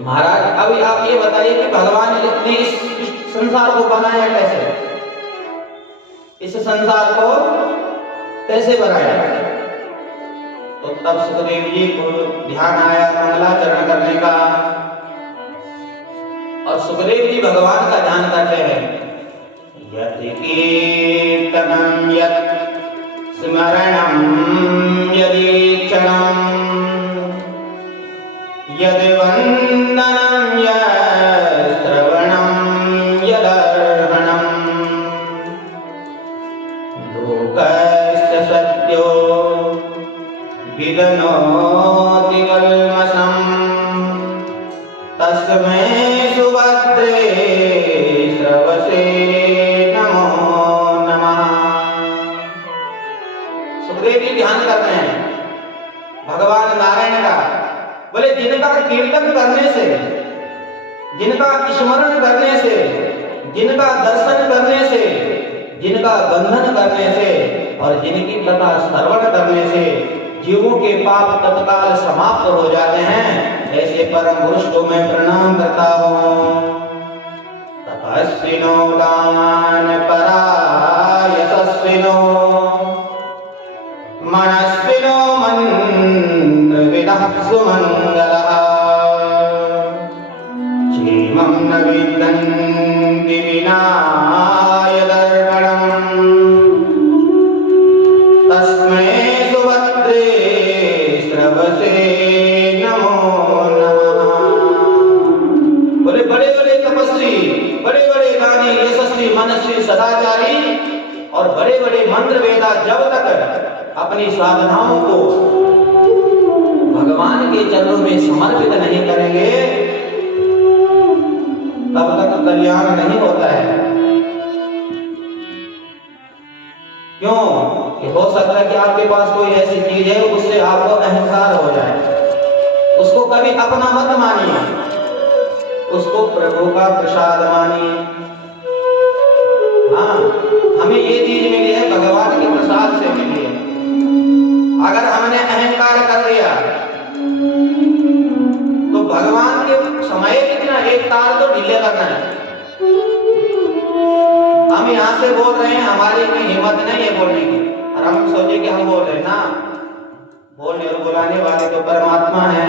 महाराज अभी आप ये बताइए कि भगवान ने इस संसार को बनाया कैसे, इस संसार को कैसे बनाया? तो तब सुखदेव जी को ध्यान आया मंगलाचरण करने का, और सुखदेव जी भगवान का ध्यान करते हैं। यति कीर्तनम यत् स्मरणम यदीक्षणम यदि वंदनम यश्रवणम यदर्हणम लोकस्य सत्यो विदनोति कल्मषम् तस्मै सुभद्रे श्रवसे नमो नमः। सुखदेव जी ध्यान करते हैं भगवान नारायण का। बोले जिनका कीर्तन करने से, जिनका स्मरण करने से, जिनका दर्शन करने से, जिनका बंधन करने से और जिनकी कथा श्रवण करने से जीवों के पाप तत्काल समाप्त हो जाते हैं, ऐसे परम पुरुष को मैं प्रणाम करता हूँ। तपस्विनो दान परा यशस्विनो मनस्विनो मंत्रविदः सुमंगलः क्षेमं न विन्दन्ति विना यदर्पणम् तस्मै सुभद्रे श्रवसे नमो नमः। बोले बड़े बड़े तपस्वी, बड़े बड़े दानी, यशस्वी, मनस्वी, सदाचारी और बड़े बड़े मंत्र वेदा जब तक अपनी साधनाओं को भगवान के चरणों में समर्पित नहीं करेंगे तब तक कल्याण नहीं होता है। क्यों? ये हो सकता है कि आपके पास कोई ऐसी चीज है उससे आपको अहंकार हो जाए, उसको कभी अपना मत मानिए, उसको प्रभु का प्रसाद मानिए। हाँ, हमें ये चीज मिली है भगवान के प्रसाद से मिली है। अगर हमने अहंकार कर दिया तो भगवान के समय कितना, एक तार तो ढीले करना है। हम यहाँ से बोल रहे हैं, हमारी में हिम्मत नहीं है बोलने की, और हम सोचे कि हम बोल रहे हैं ना, बोलने और बुलाने वाले तो परमात्मा है।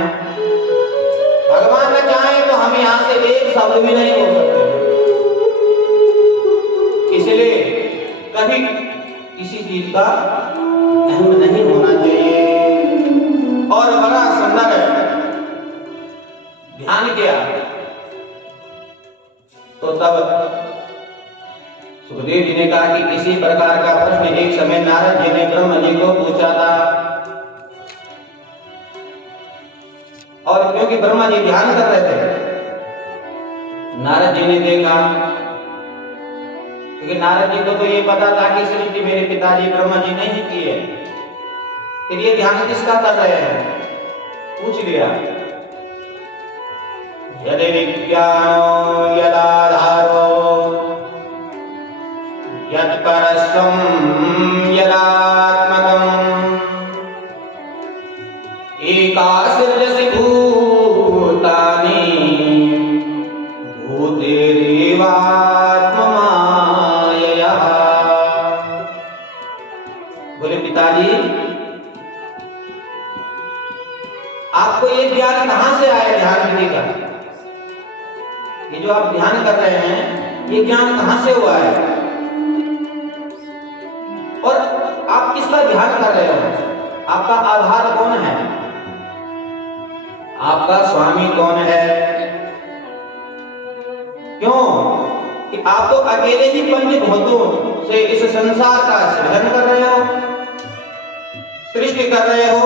भगवान न चाहे तो हम यहाँ से एक शब्द भी नहीं बोल सकते। इसलिए कभी किसी चीज का अहम नहीं होना चाहिए। और बड़ा सुंदर ध्यान किया तो तब सुखदेव जी ने कहा कि किसी प्रकार का प्रश्न एक समय नारद जी ने ब्रह्म जी को पूछा था, और क्योंकि ब्रह्मा जी ध्यान कर रहे थे, नारद जी ने देखा, क्योंकि नारद जी को तो ये पता था कि सृष्टि मेरे पिताजी ब्रह्मा जी नहीं की है, फिर ये ध्यान किसका कर रहे हैं? पूछ लिया। यदि विज्ञानो यदाधारो यत्परस्वं यदात्मकम् एकासृजसि भूतानि भूतेरेवात्ममायया। बोले पिताजी आपको ये ज्ञान कहां से आया ध्यान विधि का? ये जो आप ध्यान कर रहे हैं ये ज्ञान कहां से हुआ है? और आप किसका ध्यान कर रहे हो? आपका आधार कौन है? आपका स्वामी कौन है? क्यों कि आप तो अकेले ही पंचभूतों से इस संसार का सृजन कर रहे हो, सृष्टि कर रहे हो,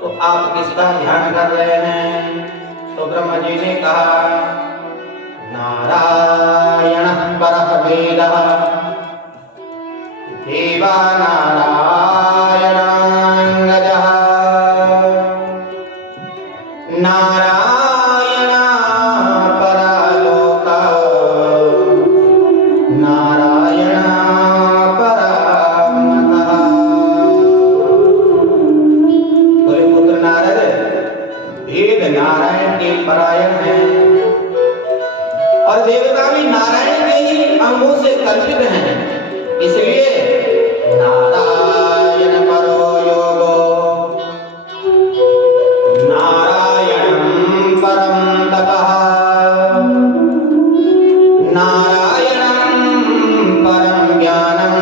तो आप किसका ध्यान कर रहे हैं? तो ब्रह्मा जी ने कहा नारायणः परः वेदः देवा नारायणाङ्गजः नारायण परलोकः नारायण परमतः। बोले पुत्र नारद, वेद नारायण के परायण और देवता भी नारायण के ही अंगों से कल्पित हैं। इसलिए नारायण परो योगो नारायणं परं तपः नारायणं परं ज्ञानं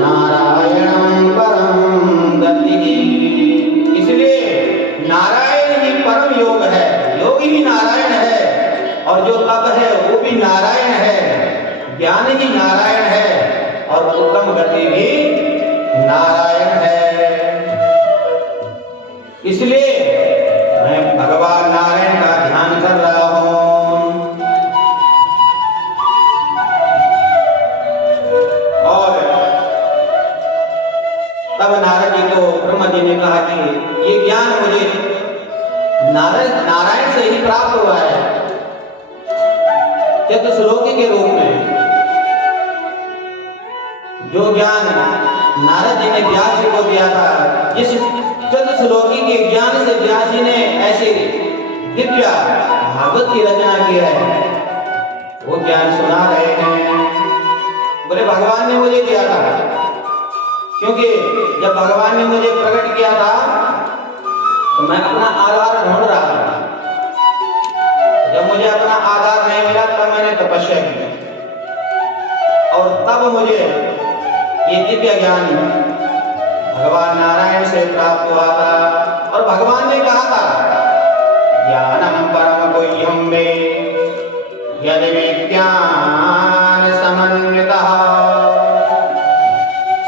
नारायणं परं गतिः। इसलिए नारायण ही परम योग है, योग ही नारायण है, और जो तप है वो भी नारायण है, ज्ञान ही नारायण है, और उत्तम गति भी नारायण है। इसलिए मैं भगवान नारायण का ध्यान कर रहा हूं। और तब नारद जी को ब्रह्मा जी ने कहा कि ये ज्ञान मुझे नारायण से ही प्राप्त हुआ है, चतुश्लोकी के रूप में। जो ज्ञान नारद जी ने व्यास जी को दिया था, जिस चतुश्लोकी के ज्ञान से व्यास जी ने ऐसे दिव्य भागवत की रचना की है, वो ज्ञान सुना रहे हैं। बोले भगवान ने मुझे दिया था, क्योंकि जब भगवान ने मुझे प्रकट किया था तो मैं अपना आधार ढूंढ रहा था। जब मुझे अपना आधार नहीं मिला तब मैंने तपस्या की, और तब मुझे ये दिव्य ज्ञान भगवान नारायण से प्राप्त हुआ था। और भगवान ने कहा था, ज्ञानम परम गुह्यम मे यदि विज्ञान समन्वितः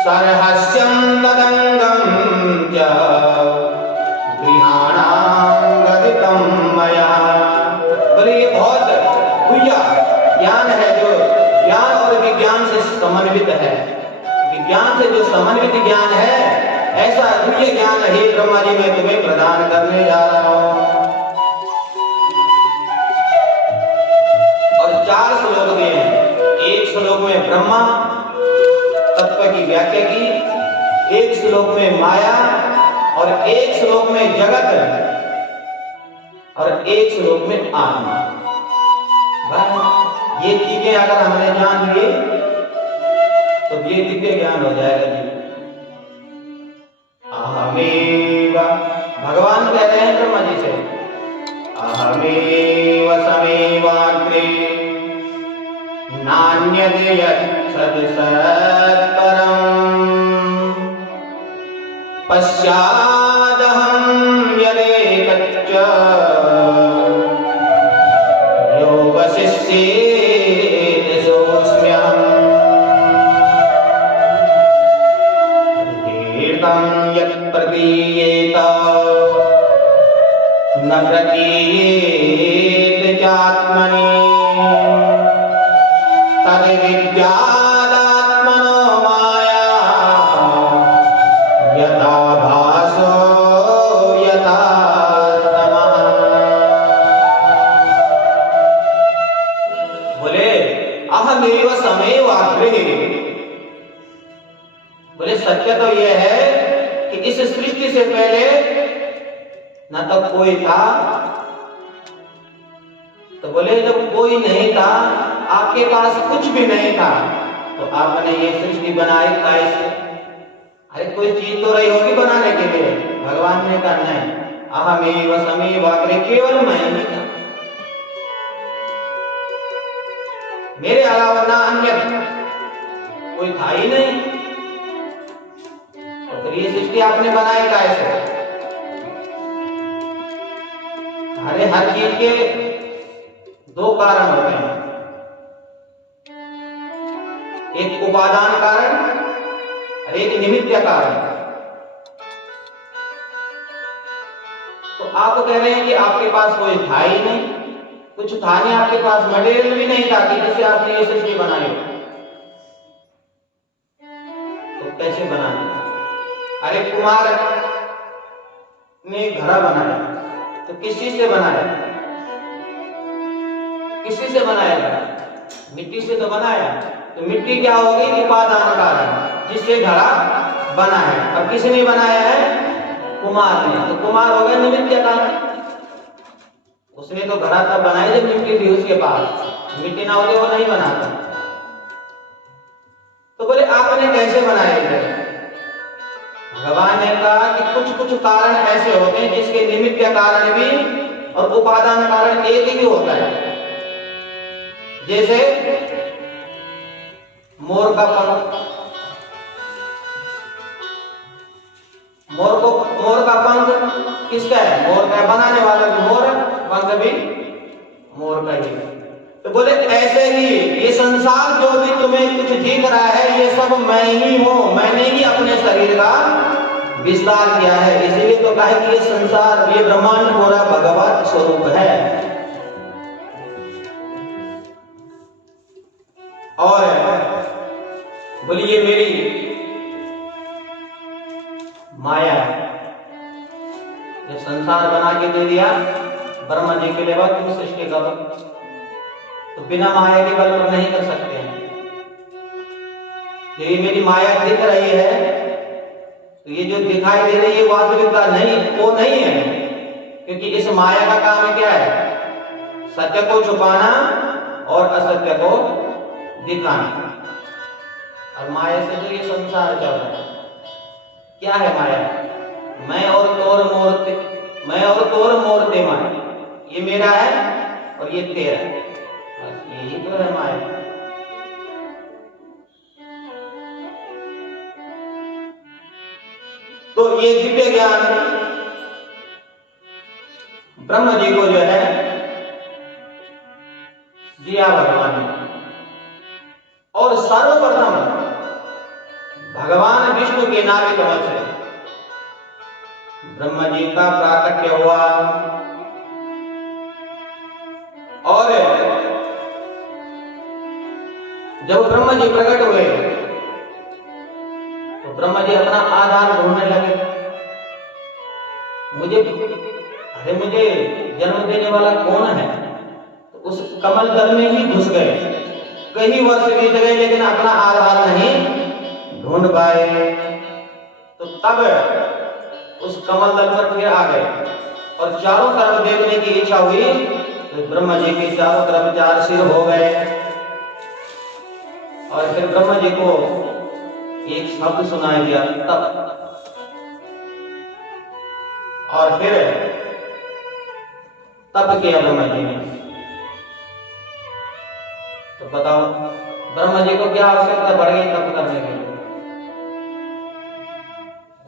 सरहस्यं तदंगम च गृहाणां गदितं मया। बोले ये बहुत गुह्य ज्ञान है, जो ज्ञान और विज्ञान से समन्वित है। विज्ञान से जो समन्वित ज्ञान है, ऐसा गुह्य ज्ञान ही ब्रह्मा जी मैं तुम्हें प्रदान करने जा रहा हूं। और 4 श्लोक दिए हैं। एक श्लोक में ब्रह्मा तत्व की व्याख्या की, एक श्लोक में माया, और एक श्लोक में जगत, और एक श्लोक में आत्मा। ये चीजें अगर हमने जान लिए तो ये दिव्य ज्ञान हो जाएगा जी। अहमेव, भगवान कह रहे हैं ब्रह्मा जी से, अहमेव समेवाग्रे नान्यत् सत्परम् पश्चादहं यदेतच्च यो वसिष्येति सोऽस्म्यहम् तीर्थं यत् प्रतीयेत न प्रतीयेत चात्मनि तद्विद्यादात्मनो माया यथा भासो यथा तमः। बोले अहमेव समेवाग्रे। बोले सत्य तो यह है कि इस सृष्टि से पहले न तो कोई था, तो बोले जब कोई नहीं था, आपके पास कुछ भी नहीं था, तो आपने ये सृष्टि बनाई कैसे? अरे कोई चीज तो रही होगी बनाने के लिए। भगवान ने कहा नहीं, अहमेव समेवाग्रे, केवल मैं ही था, मेरे अलावा ना अन्य कोई था ही नहीं। तो फिर ये सृष्टि आपने बनाई कैसे? अरे हर चीज के 2 कारण होते हैं, एक उपादान कारण और एक निमित्त कारण। तो आप कह रहे हैं कि आपके पास कोई था ही नहीं, कुछ था नहीं, आपके पास मटेरियल भी नहीं था कि जिससे आपने ये सृष्टि बनाई हो, तो कैसे बनाया? अरे कुमार ने घड़ा बनाया, तो किसी से बनाया? किसी से बनाया घड़ा? मिट्टी से तो बनाया। तो मिट्टी क्या होगी? उपादान कारण, जिससे घड़ा बना है। अब किसने बनाया है? कुमार ने। तो कुमार हो गया निमित्त कारण, उस उसने तो घड़ा तब बनाया जब मिट्टी थी उसके पास, मिट्टी ना होती वो नहीं बनाता। तो बोले आपने कैसे बनाए थे? भगवान ने कहा कि कुछ कुछ कारण ऐसे होते हैं जिसके निमित्त कारण भी और उपादान कारण एक ही होता है। जैसे मोर का पंख, मोर का पंख किसका है? मोर का, बनाने वाला भी मोर, पंख भी मोर का ही। तो बोले ऐसे ही ये संसार जो भी तुम्हें कुछ दिख रहा है ये सब मैं ही हूं, मैंने ही अपने शरीर का विस्तार किया है। इसीलिए तो कहा कि ये संसार, ये ब्रह्मांड पूरा भगवत स्वरूप है। और बोली ये मेरी माया है, जब संसार बना के दे दिया ब्रह्मा जी के लिए, तुम सृष्टि करो, तो बिना माया के बल पर नहीं कर सकते हैं। ये मेरी माया दिख रही है, तो ये जो दिखाई दे रही है वास्तविकता नहीं, वो नहीं है, क्योंकि इस माया का काम क्या है? सत्य को छुपाना और असत्य को दिखाना। और माया से जो ये संसार चल रहा है, क्या है माया? मैं और तोर मूर्ति, मैं और तोर मूर्ति माया, ये मेरा है और ये तेरा है, बस यही तो है माया। तो ये दिव्य ज्ञान ब्रह्म जी को जो है दिया भगवान ने। और सर्वप्रथम भगवान विष्णु के नाभि कमल से ब्रह्म जी का प्राकट्य हुआ। और जब ब्रह्म जी प्रकट हुए तो ब्रह्मा जी अपना आधार ढूंढने लगे। मुझे जन्म देने वाला कौन है? तो उस कमल दल में ही घुस गए। कई वर्ष बीत गए लेकिन अपना आधार नहीं ढूंढ पाए। तो तब उस कमल दल पर फिर आ गए और चारों तरफ देखने की इच्छा हुई, तो ब्रह्मा जी के चारों तरफ 4 सिर हो गए। और फिर ब्रह्मा जी को एक शब्द सुनाया गया, तप। और फिर तप किया ब्रह्मा जी ने। तो बताओ ब्रह्मा जी को क्या आवश्यकता पड़ गई तप करने के लिए?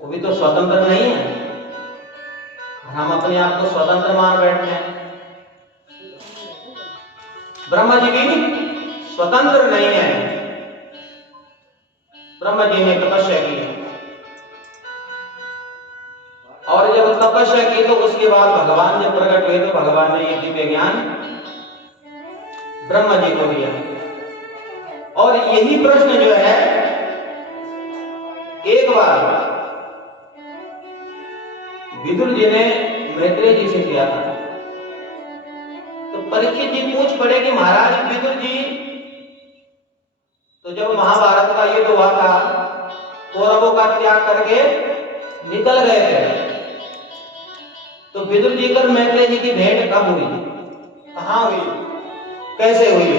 वो भी तो स्वतंत्र नहीं है, हम अपने आप को स्वतंत्र मान बैठते हैं। ब्रह्मा जी भी स्वतंत्र नहीं है। ब्रह्मा जी ने तपस्या की, और जब तपस्या की तो उसके बाद भगवान जब प्रकट हुए तो भगवान ने ये दिव्य ज्ञान ब्रह्मा जी को दिया। और यही प्रश्न जो है एक बार विदुर जी ने मैत्रेय जी से किया था। तो परीक्षित जी पूछ पड़े कि महाराज विदुर जी, तो जब महाभारत का युद्ध हुआ था कौरवों का त्याग करके निकल गए थे, तो विदुर जी कर मैत्रेय जी की भेंट कब हुई, कहां हुई, कैसे हुई?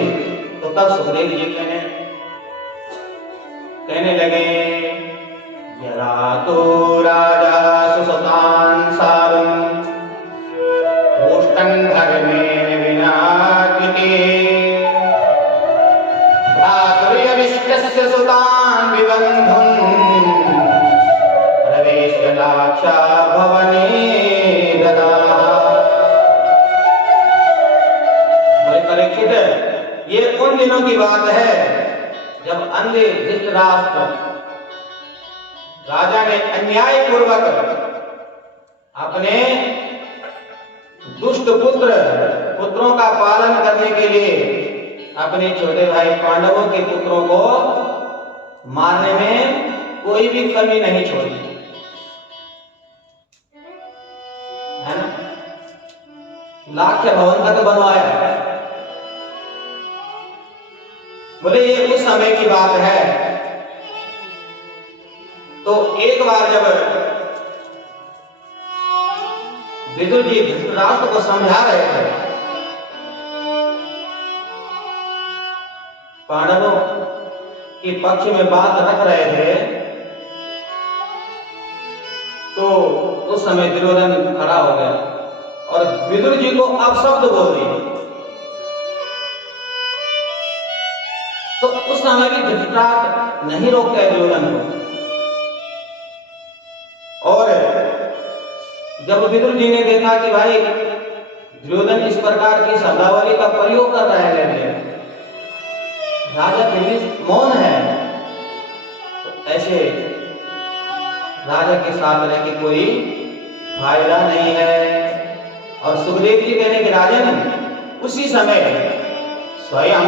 तो तब सुखदेव जी कहने लगे, यदा तो राजा सुसतान सारं गोष्ठं धर्मेण विनाकृते भ्रातृयविष्टस्य सुतान् विबन्धुन् प्रवेश्य लाक्षा भवने ददाः। बोले परीक्षित, ये उन दिनों की बात है जब अंधे धृतराष्ट्र राजा ने अन्याय पूर्वक अपने दुष्ट पुत्रों का पालन करने के लिए अपने छोटे भाई पांडवों के पुत्रों को मारने में कोई भी कमी नहीं छोड़ी, है ना? लाख्य भवन तक बनवाया। बोले ये उस समय की बात है। तो एक बार जब विदुर जी धृतराष्ट्र को समझा रहे थे पांडवों के पक्ष में बात रख रहे थे, तो उस समय दुर्योधन खड़ा हो गया और विदुर जी को अपशब्द बोल दिए। तो उस समय भी धृतराष्ट्र नहीं रोकते दुर्योधन को, और जब विदुर जी ने देखा कि भाई दुर्योधन इस प्रकार की शब्दावली का प्रयोग कर रहा है, राजा फिर भी मौन है, तो ऐसे राजा के साथ रह के कोई फायदा नहीं है। और सुखदेव जी कहने के राजन उसी समय स्वयं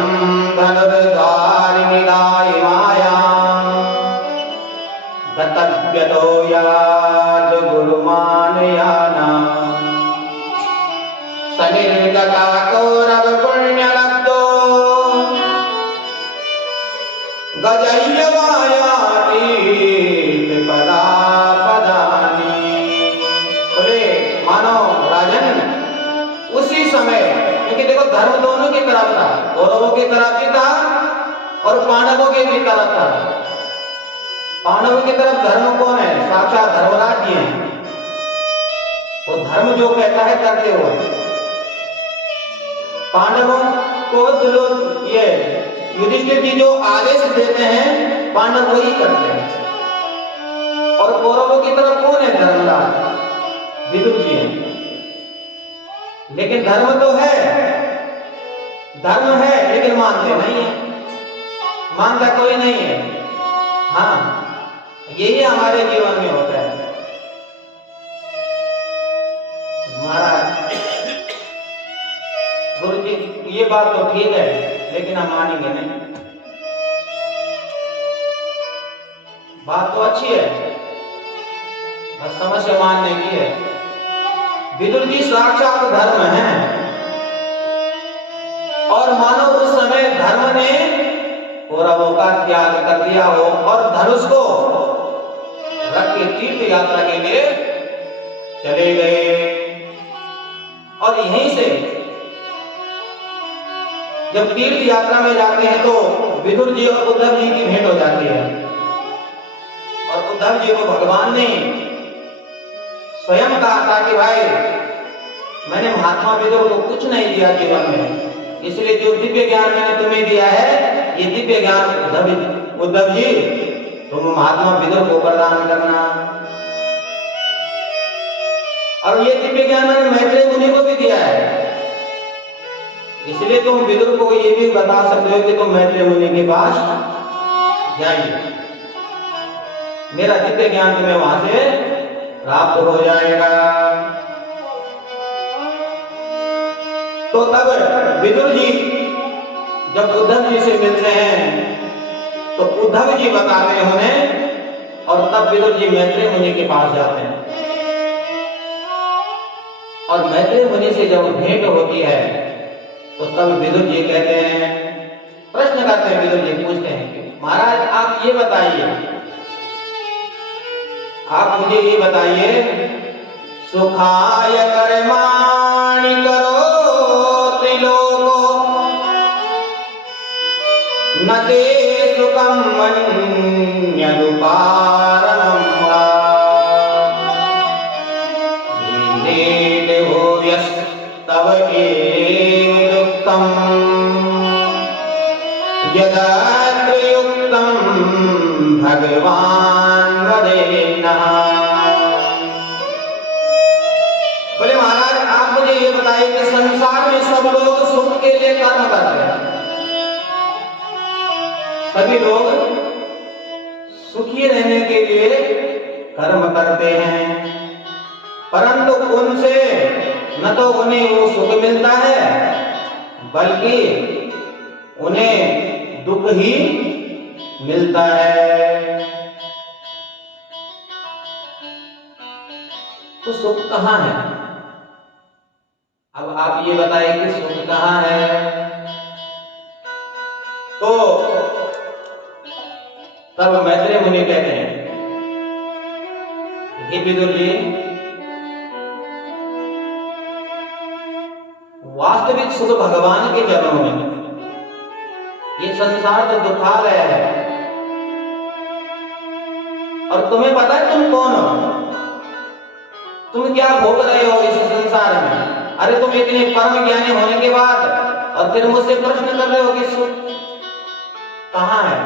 धनुर्धारिणी माया गतव्यतो याद गुरुमान याना सनिर्गता कौरव पुण्य लब्धो गजय्यवायाति पदा पदानी। बोले मानो राजन उसी समय, क्योंकि देखो धर्म दोनों की तरफ था, कौरवों की तरफ भी था और पांडवों की भी तरफ था। पांडवों की तरफ धर्म कौन है? साक्षात धर्मराज जी हैं। वो धर्म जो कहता है करते हो। पांडवों को ये युधिष्ठिर जी जो आदेश देते हैं पांडव वही करते हैं, और कौरवों की तरफ कौन है? धर्मराज विदुर जी हैं। लेकिन धर्म तो है, धर्म है लेकिन मानते नहीं है, मानता कोई नहीं है। हाँ, यही हमारे जीवन में होता है। महाराज गुरु जी ये बात तो ठीक है लेकिन हम मानेंगे नहीं। बात तो अच्छी है, बस समस्या मानने की है। विदुर जी साक्षात धर्म है, और मानो उस समय धर्म ने कौरवों का त्याग कर दिया हो और धनुष को रख के तीर्थ यात्रा के लिए चले गए। और यहीं से जब तीर्थ यात्रा में जाते हैं तो विदुर जी और उद्धव जी की भेंट हो जाती है, और उद्धव जी को भगवान ने स्वयं कहा था कि भाई मैंने महात्मा विदुर को कुछ नहीं दिया जीवन में, इसलिए जो दिव्य ज्ञान मैंने तुम्हें दिया है ये दिव्य ज्ञान उद्धव जी तुम महात्मा विदुर को प्रदान करना। और ये दिव्य ज्ञान मैंने मैत्रेय मुनि को भी दिया है, इसलिए तुम विदुर को ये भी बता सकते हो कि तुम मैत्रेय मुनि के पास जाइए, मेरा दिव्य ज्ञान तुम्हें वहां से प्राप्त हो जाएगा। तो तब विदुर जी जब उद्धव जी से मिलते हैं तो उद्धव जी बताते हैं उन्हें, और तब विदुर जी मैत्रेय मुनि के पास जाते हैं। और मैत्रेय मुनि से जब भेंट होती है तो तब विदुर जी कहते हैं, प्रश्न करते हैं, विदुर जी पूछते हैं कि महाराज आप ये बताइए, आप मुझे ये बताइए, सुखाय कर्माणि करो त्रिलोको न ते सुखम मन्यदुपारमं वा नीते भूयस्तव एव दुःखं यदा त्रियुक्तं भगवान वदेन्नः। बोले महाराज आप मुझे ये बताइए कि संसार में सब लोग सुख के लिए कर्म करते हैं, सभी लोग सुखी रहने के लिए कर्म करते हैं, परंतु उनसे न तो उन्हें वो सुख मिलता है बल्कि उन्हें दुख ही मिलता है। तो सुख कहाँ है? अब आप ये बताइए कि सुख कहाँ है? तो तब मैत्रेय मुनि कहते हैं, हे विदुर जी, वास्तविक सुख भगवान के चरणों में, ये संसार तो दुखालय है। और तुम्हें पता है तुम कौन हो? तुम क्या भोग रहे हो इस संसार में? अरे तुम इतने परम ज्ञानी होने के बाद और फिर मुझसे प्रश्न कर रहे हो कि सुख कहाँ है?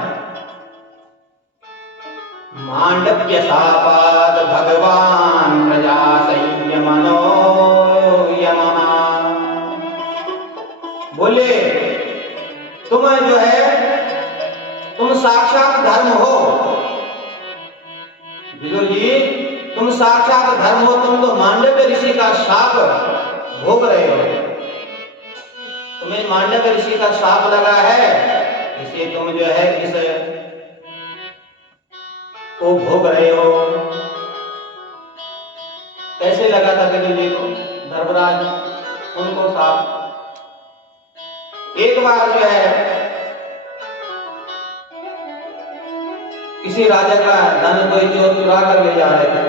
मांडव्य शापाद भगवान प्रजा संयमनो यमः। बोले तुम जो है तुम साक्षात धर्म हो। विदुर जी तुम साक्षात धर्म हो, तुम तो मांडव्य ऋषि का शाप भोग रहे हो। तुम्हें मांडव्य ऋषि का शाप लगा है, इसे तुम जो है इस को भोग रहे हो। कैसे लगा था विदुर जी को? धर्मराज उनको शाप। एक बार जो है किसी राजा का धन कोई चोर चुरा कर ले जा रहे थे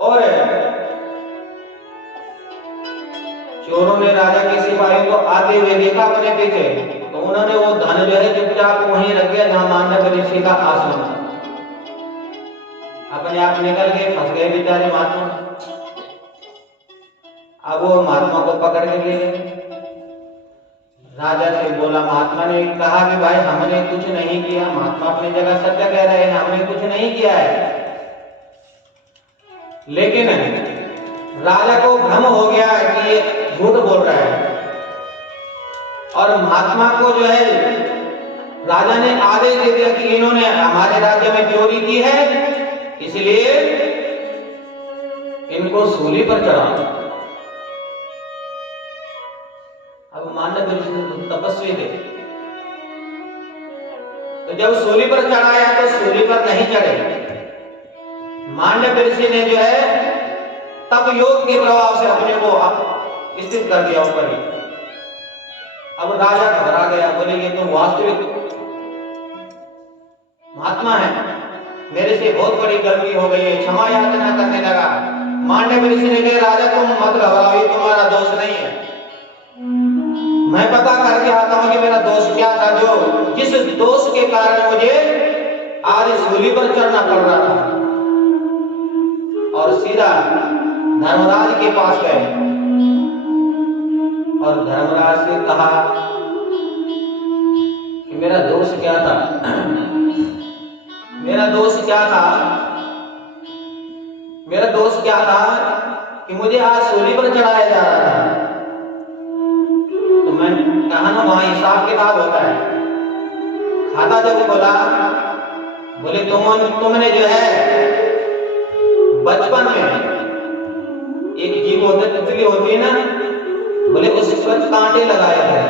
और चोरों ने राजा के सिपाहियों को आते हुए देखा अपने पीछे, तो उन्होंने वो धन जो है चुपचाप वहीं रख दिया जहां मांडव्य ऋषि का आश्रम था। अपने आप निकल गए, फंस गए बेचारे महात्मा। अब वो महात्मा को पकड़ के ले गए। राजा से बोला, महात्मा ने कहा कि भाई हमने कुछ नहीं किया। महात्मा अपनी जगह सत्य कह रहे हैं, हमने कुछ नहीं किया है। लेकिन राजा को भ्रम हो गया कि ये झूठ बोल रहा है और महात्मा को जो है राजा ने आदेश दे दिया कि इन्होंने हमारे राज्य में चोरी की है, इसलिए इनको सूली पर चढ़ाओ। अब मांडव्य ऋषि तपस्वी थे, तो जब सूली पर चढ़ाया तो सूली पर नहीं चढ़े। मांडव्य ऋषि ने जो है तप योग के प्रभाव से अपने को स्थित कर दिया ऊपर ही। अब राजा घबरा गया, बोले ये तो वास्तविक महात्मा है, मेरे से बहुत बड़ी गलती हो गई है, क्षमा याचना करने लगा। मांडव्य ऋषि ने कहा, राजा तुम मत घबराओ, ये तुम्हारा दोष नहीं है। मैं पता करके आता हूं कि मेरा दोष क्या था, जो जिस दोष के कारण मुझे आज सूली पर चढ़ना पड़ रहा था। और सीधा धर्मराज के पास गए और धर्मराज से कहा कि मेरा दोष क्या था? मेरा दोष क्या था? मेरा दोष क्या था कि मुझे आज सूली पर चढ़ाया जा रहा था। तो मैं कहा ना वहां हिसाब किताब होता है। खाता जब बोला, बोले तुमने जो है बचपन में एक जीव होता है, तितली होती है ना, बोले उस पर कांटे लगाए थे।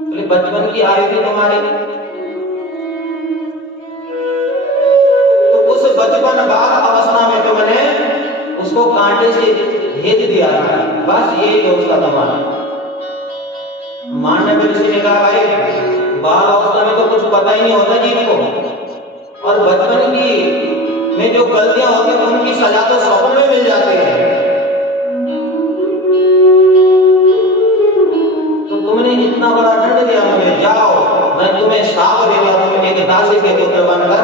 बोले बचपन की आयु थी तुम्हारी, तो उस बचपन बाल अवस्था में तुमने उसको कांटे से भेज दिया था, बस यही दोष था तुम्हारा। मांडव्य ऋषि ने कहा, भाई बाल अवस्था में तो कुछ पता ही नहीं होता जीव को, और बचपन की में जो गलतियां होती हैं उनकी सजा तो स्वप्न में मिल जाती है। तो तुमने इतना बड़ा दंड दिया मुझे, जाओ मैं तुम्हें शाप देता हूं, तुम एक दासी के पुत्र बनकर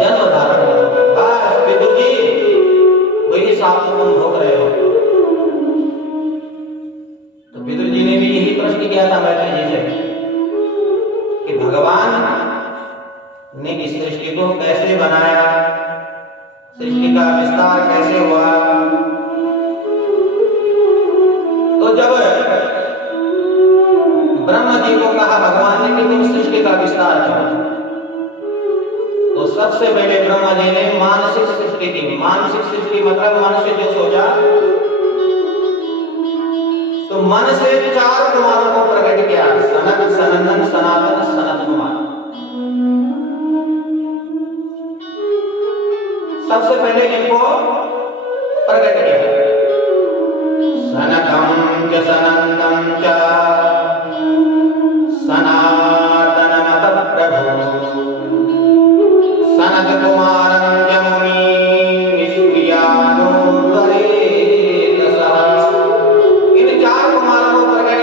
जन्म धारण करो। बस विदुर जी वही शाप तो तुम भोग रहे हो। तो विदुर जी ने भी यही प्रश्न किया था मैत्री जी से कि भगवान ने इस सृष्टि को कैसे बनाया, सृष्टि का विस्तार कैसे हुआ। तो जब ब्रह्मा जी को कहा भगवान ने कि तुम सृष्टि का विस्तार करो, तो सबसे पहले ब्रह्मा जी ने मानसिक सृष्टि की। मानसिक सृष्टि मतलब मन से जो सोचा, तो मन से 4 कुमारों को प्रकट किया, सनक, सनंदन, सनातन, सनत कुमार। सबसे पहले इनको प्रकट किया, सनकं च सनंदं च सनातनमत प्रभु सनत कुमारं जमुनि निष्क्रियानुद्वरेतसः। इन 4 कुमारों को प्रकट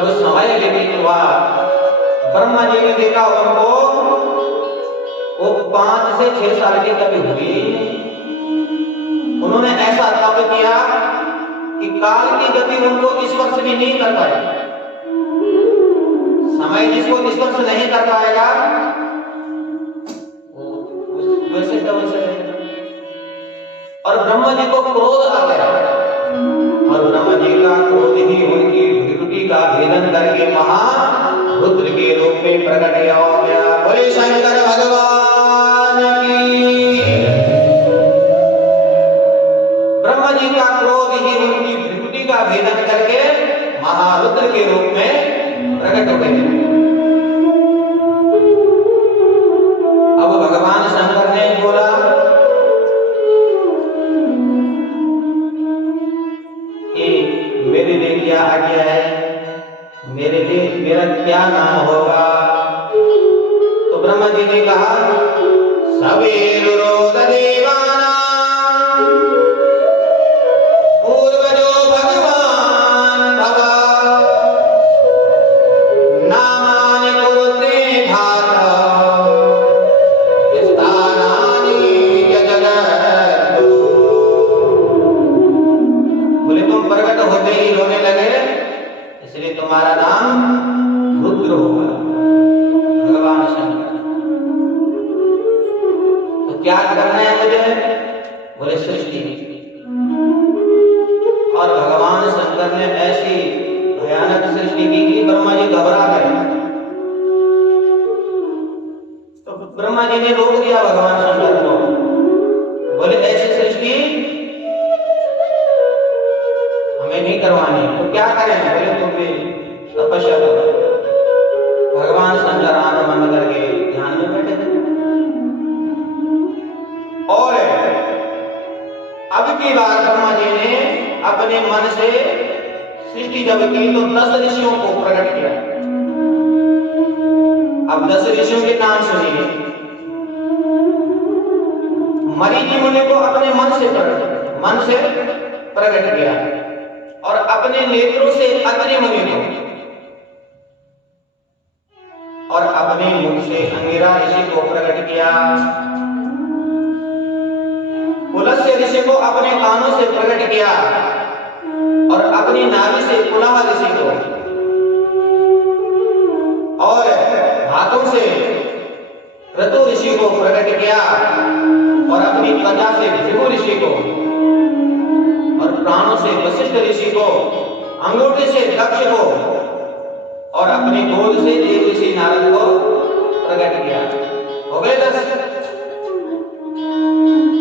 जब समय व्यतीत हुआ, ब्रह्मा जी ने देखा उनको, वो 5 से 6 साल की कभी हुई। उन्होंने ऐसा तप किया कि काल की गति उनको स्पर्श भी नहीं कर पाई। समय जिसको स्पर्श नहीं कर पाएगा वैसे का वैसे रहेगा। और ब्रह्मा जी को क्रोध आ गया, और ब्रह्मा जी का क्रोध ही उनकी भृकुटी का भेदन करके महारुद्र के रूप में प्रकट हो गया। बोले शंकर भगवान की। ब्रह्मा जी का क्रोध ही उनकी भृकुटी का भेदन करके महारुद्र के रूप में प्रकट हो गए। अब भगवान शंकर ने बोला कि मेरे लिए क्या आज्ञा है, मेरे लिए मेरा क्या नाम होगा। तो ब्रह्मा जी ने कहा, सवेरुरोद देवानां पूर्वजो भगवान भव, नामानि कुरुते धात स्थानानि जगद्गुरु। बोले तुम प्रकट होते ही रोने लगे, इसलिए तुम्हारा नाम रुद्र होगा, भगवान शंकर। तो क्या करना है मुझे? बोले सृष्टि। और भगवान शंकर ने ऐसी भयानक सृष्टि की कि ब्रह्मा जी घबरा गए। तो ब्रह्मा जी ने रोक दिया भगवान शंकर को, बोले ऐसी सृष्टि हमें नहीं करवानी। तो क्या करें? बोले तुम भी तपस्या करो। भगवान शंकर आंख बंद करके ध्यान में बैठे थे। और अब की बार ब्रह्मा जी ने अपने मन से सृष्टि जब की तो 10 ऋषियों को प्रकट किया। अब 10 ऋषियों के नाम सुनिए। मरीचि मुनि को अपने मन से प्रकट किया, और अपने नेत्रों से अत्रि मुनि को, और अपने मुख से अंगिरा ऋषि को प्रकट किया। पुलस्त्य ऋषि को अपने कानों से प्रकट किया, और अपनी नाभि से पुलह ऋषि को, और हाथों से क्रतु ऋषि को प्रकट किया, और अपनी त्वचा से भृगु ऋषि को, और प्राणों से वशिष्ठ ऋषि को, अंगूठे से दक्ष को, और अपनी गोद से देव ऋषि नारद को प्रकट किया। हो गए 10?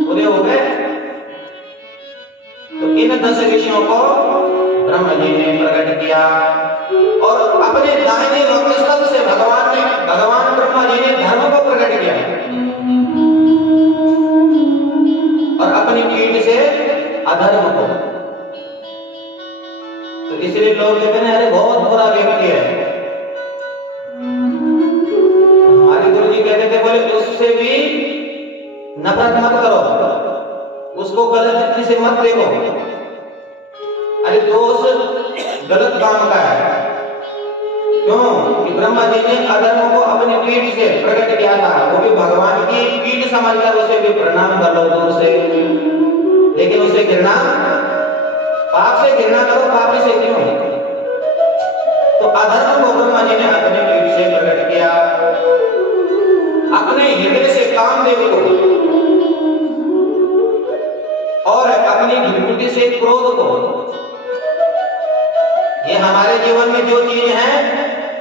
पूरे हो गए? तो इन 10 ऋषियों को ब्रह्मा जी ने प्रकट किया, और अपने दाहिने वक्षस्थल से भगवान ब्रह्मा जी ने धर्म को प्रकट किया, और अपनी पीठ से अधर्म को। तो इसलिए लोग कहते हैं अरे बहुत बुरा व्यक्ति है। हमारे गुरु जी कहते थे, बोले उससे भी नफरत मत करो, उसको गलत दृष्टि से मत देखो। अरे दोष गलत काम का है। क्यों? कि ब्रह्मा जी ने अधर्म को अपनी पीठ से प्रकट किया था, वो भी भगवान की पीठ समझकर उसे भी प्रणाम कर लो दूर से, लेकिन उसे घृणा, पाप से घृणा करो, पापी से क्यों? तो अधर्म को ब्रह्मा जी ने अपने पीठ से प्रकट किया, अपने हृदय से कामदेव को, और अपनी भृकुटी से क्रोध को। ये हमारे जीवन में जो चीज है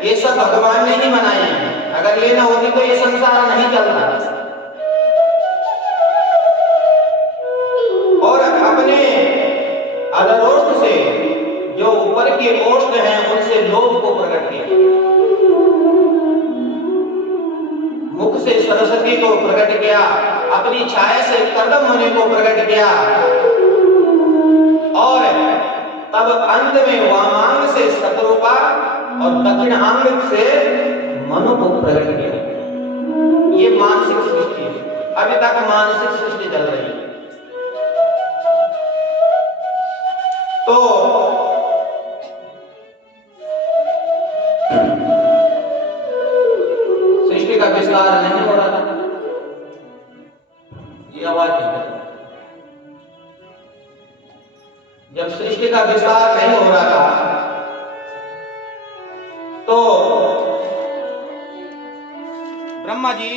ये सब भगवान ने ही बनाए हैं। अगर ये ना होती तो ये संसार नहीं चलता। और अपने अधरोष्ठ से, जो ऊपर के ओष्ठ हैं, उनसे लोभ को प्रकट किया। मुख से सरस्वती को प्रकट किया, अपनी छाया से कर्दम मुनि को प्रकट किया, और तब अंत में वामांग से शतरूपा और दक्षिण अंग से मनु को प्रकट किया। ये मानसिक सृष्टि है। अभी तक मानसिक सृष्टि चल रही है। तो हो रहा था तो ब्रह्मा जी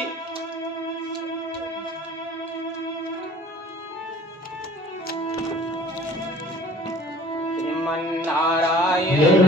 नारायण